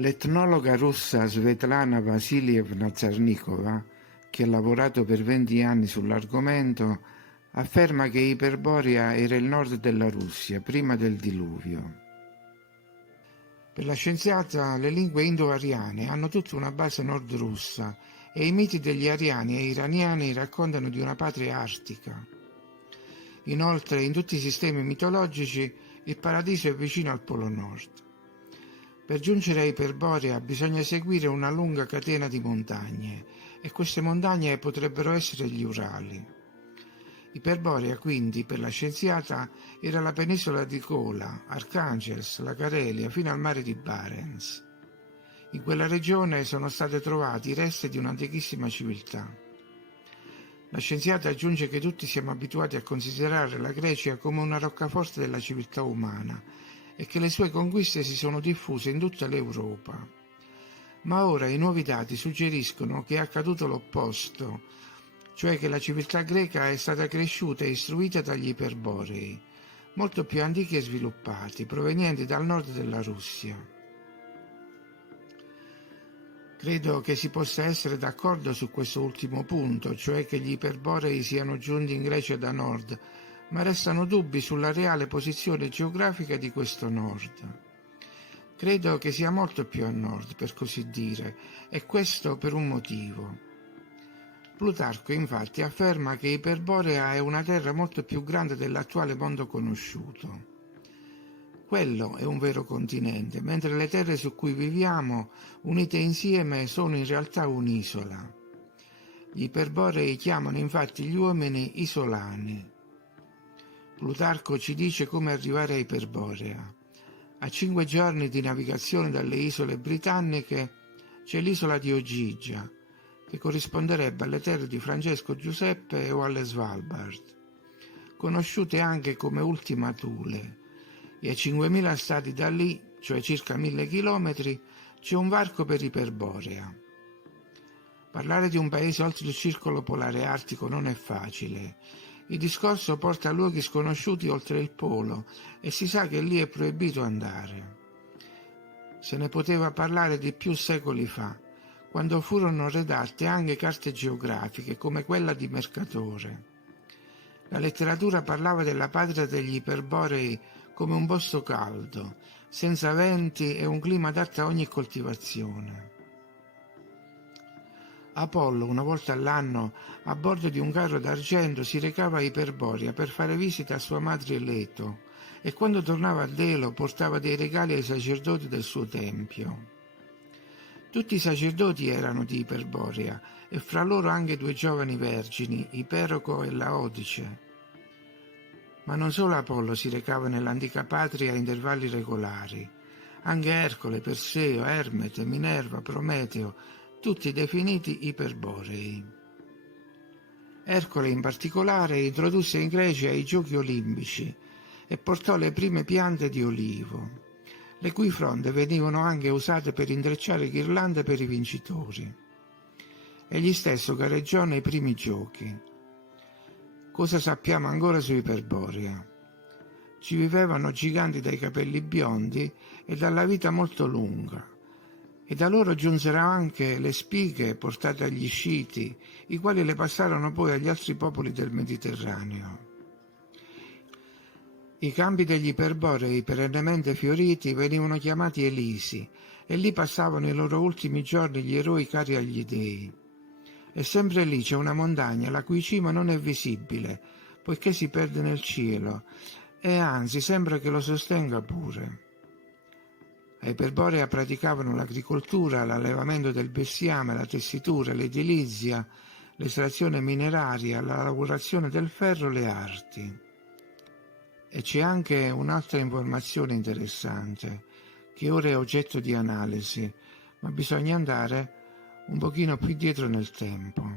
L'etnologa russa Svetlana Vasilievna Zarnikova, che ha lavorato per 20 anni sull'argomento, afferma che Iperborea era il nord della Russia, prima del diluvio. Per la scienziata, le lingue indo-ariane hanno tutte una base nord-russa e i miti degli ariani e iraniani raccontano di una patria artica. Inoltre, in tutti i sistemi mitologici, il paradiso è vicino al Polo Nord. Per giungere a Iperborea bisogna seguire una lunga catena di montagne, e queste montagne potrebbero essere gli Urali. Iperborea, quindi, per la scienziata, era la penisola di Kola, Archangelsk, la Carelia, fino al mare di Barents. In quella regione sono state trovati i resti di un'antichissima civiltà. La scienziata aggiunge che tutti siamo abituati a considerare la Grecia come una roccaforte della civiltà umana e che le sue conquiste si sono diffuse in tutta l'Europa. Ma ora i nuovi dati suggeriscono che è accaduto l'opposto, cioè che la civiltà greca è stata cresciuta e istruita dagli Iperborei, molto più antichi e sviluppati, provenienti dal nord della Russia. Credo che si possa essere d'accordo su questo ultimo punto, cioè che gli Iperborei siano giunti in Grecia da nord, ma restano dubbi sulla reale posizione geografica di questo nord. Credo che sia molto più a nord, per così dire, e questo per un motivo. Plutarco infatti afferma che Iperborea è una terra molto più grande dell'attuale mondo conosciuto. Quello è un vero continente, mentre le terre su cui viviamo, unite insieme, sono in realtà un'isola. Gli Iperborei chiamano infatti gli uomini isolani. Plutarco ci dice come arrivare a Iperborea. A 5 giorni di navigazione dalle isole britanniche c'è l'isola di Ogygia, che corrisponderebbe alle terre di Francesco Giuseppe o alle Svalbard, conosciute anche come Ultima Thule, e a 5.000 stadi da lì, cioè circa 1.000 chilometri, c'è un varco per Iperborea. Parlare di un paese oltre il circolo polare artico non è facile. Il discorso porta a luoghi sconosciuti oltre il polo e si sa che lì è proibito andare. Se ne poteva parlare di più secoli fa, quando furono redatte anche carte geografiche come quella di Mercatore. La letteratura parlava della patria degli Iperborei come un posto caldo, senza venti e un clima adatto a ogni coltivazione. Apollo, una volta all'anno, a bordo di un carro d'argento, si recava a Iperborea per fare visita a sua madre Leto, e quando tornava a Delo portava dei regali ai sacerdoti del suo tempio. Tutti i sacerdoti erano di Iperborea, e fra loro anche 2 giovani vergini, Iperoco e Laodice. Ma non solo Apollo si recava nell'antica patria a intervalli regolari. Anche Ercole, Perseo, Ermete, Minerva, Prometeo, tutti definiti Iperborei. Ercole in particolare introdusse in Grecia i giochi olimpici e portò le prime piante di olivo, le cui fronde venivano anche usate per intrecciare ghirlande per i vincitori. Egli stesso gareggiò nei primi giochi. Cosa sappiamo ancora su Iperborea? Ci vivevano giganti dai capelli biondi e dalla vita molto lunga, e da loro giunsero anche le spighe portate agli Sciti, i quali le passarono poi agli altri popoli del Mediterraneo. I campi degli Iperborei, perennemente fioriti, venivano chiamati Elisi, e lì passavano i loro ultimi giorni gli eroi cari agli dei. E sempre lì c'è una montagna la cui cima non è visibile, poiché si perde nel cielo, e anzi sembra che lo sostenga pure. A Iperborea praticavano l'agricoltura, l'allevamento del bestiame, la tessitura, l'edilizia, l'estrazione mineraria, la lavorazione del ferro, le arti. E c'è anche un'altra informazione interessante, che ora è oggetto di analisi, ma bisogna andare un pochino più dietro nel tempo.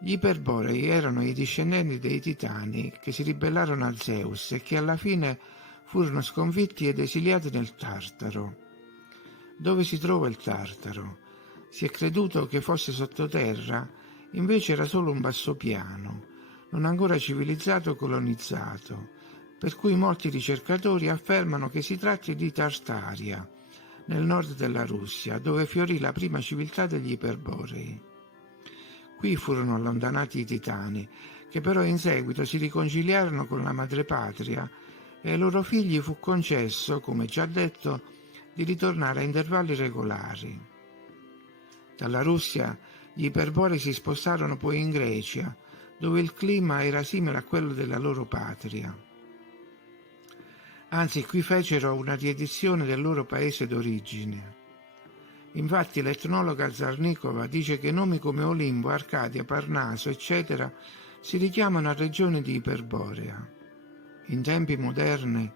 Gli Iperborei erano i discendenti dei Titani che si ribellarono a Zeus e che alla fine furono sconfitti ed esiliati nel Tartaro. Dove si trova il Tartaro? Si è creduto che fosse sottoterra, invece era solo un bassopiano, non ancora civilizzato o colonizzato, per cui molti ricercatori affermano che si tratti di Tartaria, nel nord della Russia, dove fiorì la prima civiltà degli Iperborei. Qui furono allontanati i Titani, che però in seguito si riconciliarono con la madrepatria e ai loro figli fu concesso, come già detto, di ritornare a intervalli regolari. Dalla Russia gli Iperborei si spostarono poi in Grecia, dove il clima era simile a quello della loro patria. Anzi, qui fecero una riedizione del loro paese d'origine. Infatti l'etnologa Zarnikova dice che nomi come Olimpo, Arcadia, Parnaso, eccetera, si richiamano a regioni di Iperborea. In tempi moderni,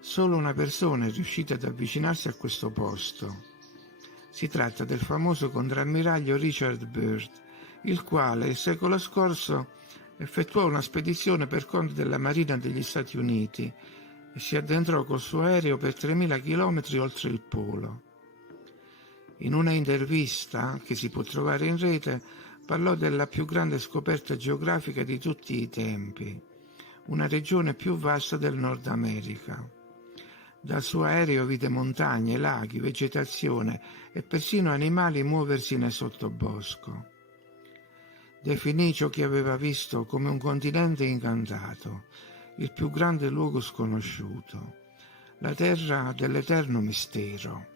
solo una persona è riuscita ad avvicinarsi a questo posto. Si tratta del famoso contrammiraglio Richard Byrd, il quale il secolo scorso effettuò una spedizione per conto della Marina degli Stati Uniti e si addentrò col suo aereo per 3.000 chilometri oltre il polo. In una intervista che si può trovare in rete parlò della più grande scoperta geografica di tutti i tempi, una regione più vasta del Nord America. Dal suo aereo vide montagne, laghi, vegetazione e persino animali muoversi nel sottobosco. Definì ciò che aveva visto come un continente incantato, il più grande luogo sconosciuto, la terra dell'eterno mistero.